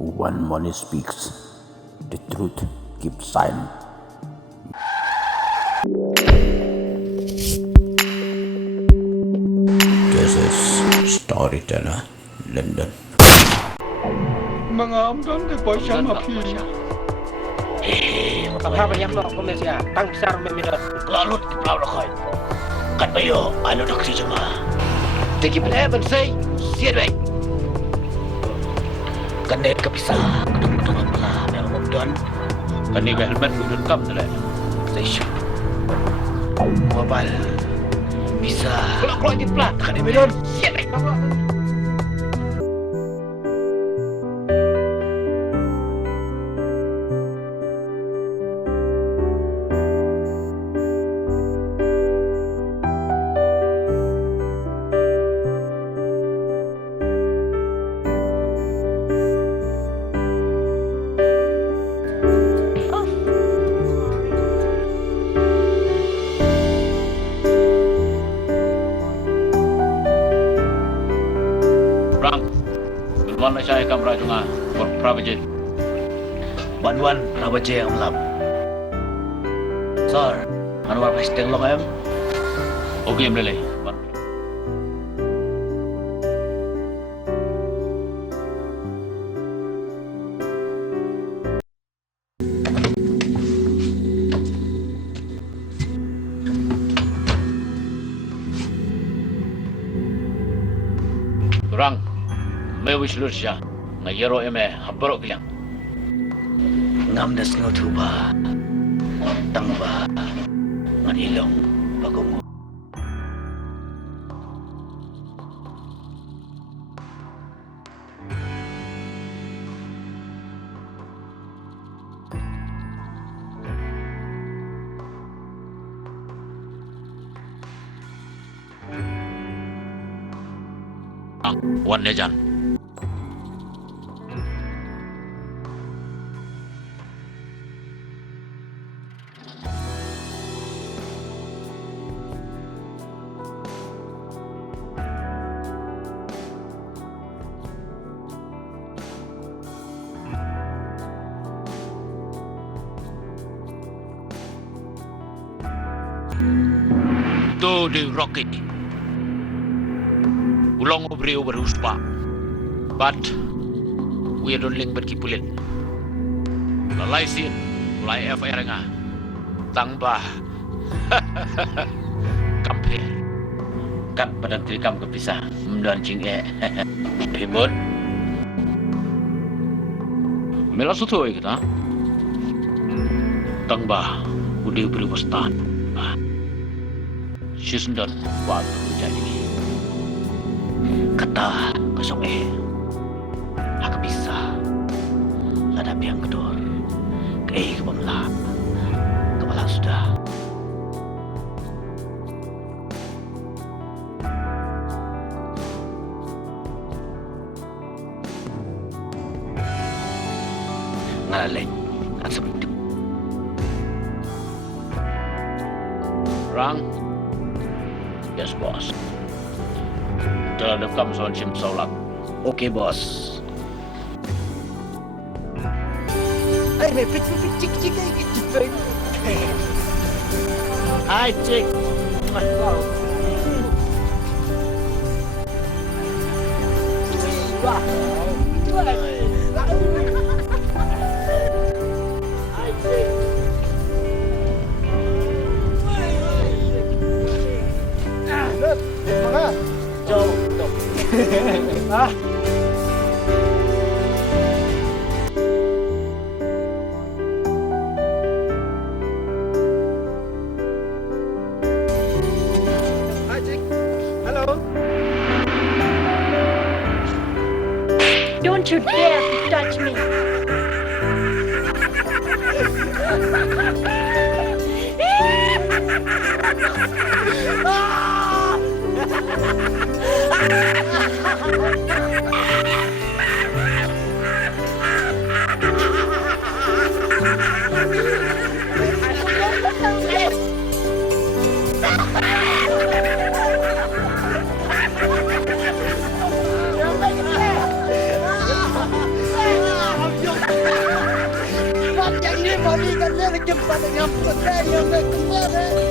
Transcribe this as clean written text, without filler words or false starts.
When money speaks, the truth keeps silent. This is Storyteller Lyndon. Mga amdan ke pasya mapi. Apa yang lo komersia tang besar memilih Lalut di pulau Lokoi. Kan bayo, anu dak si cuma. tegi belaban say siat baik Kan dia kepisah, kedung-kedung lah, memang mudon. Kan ni helmet udun kam tu lah. Saya syuk. Mobile bisa. kalau di plat Kan dia bedon. siat baik Rang, duluan lah saya kam rajunga for private. Banwan rabaje ang lab. Sir, anu apa sih lo em? Okay, mrele. Rang, may wish lur siya. Ngayero eme habarok yang. Ngam das ngutuba. Tangba. Ngan ilong bagong. Wan ne jan. To the rocket. Ulong ubri uberuspa. But we don't link berkipulit. Lalai sin, mulai FR nga. Tangba. Kampe. Kat badan trikam kepisah. Mendon cing Pimut. Mela sutoi kita. Tangba. Udi ubri wastan. Sisendon waktu jadi. Kata kosong Aku bisa. Lada biang kedor. Kepemla. Kepala sudah. Ngalalay. At seperti Rang. Yes, boss. Dalam dekam soal sim solak. okay, boss. ay may cik Hai, cik. wah Don't you dare to touch me! kali kalian kepada yang percaya yang kemarin.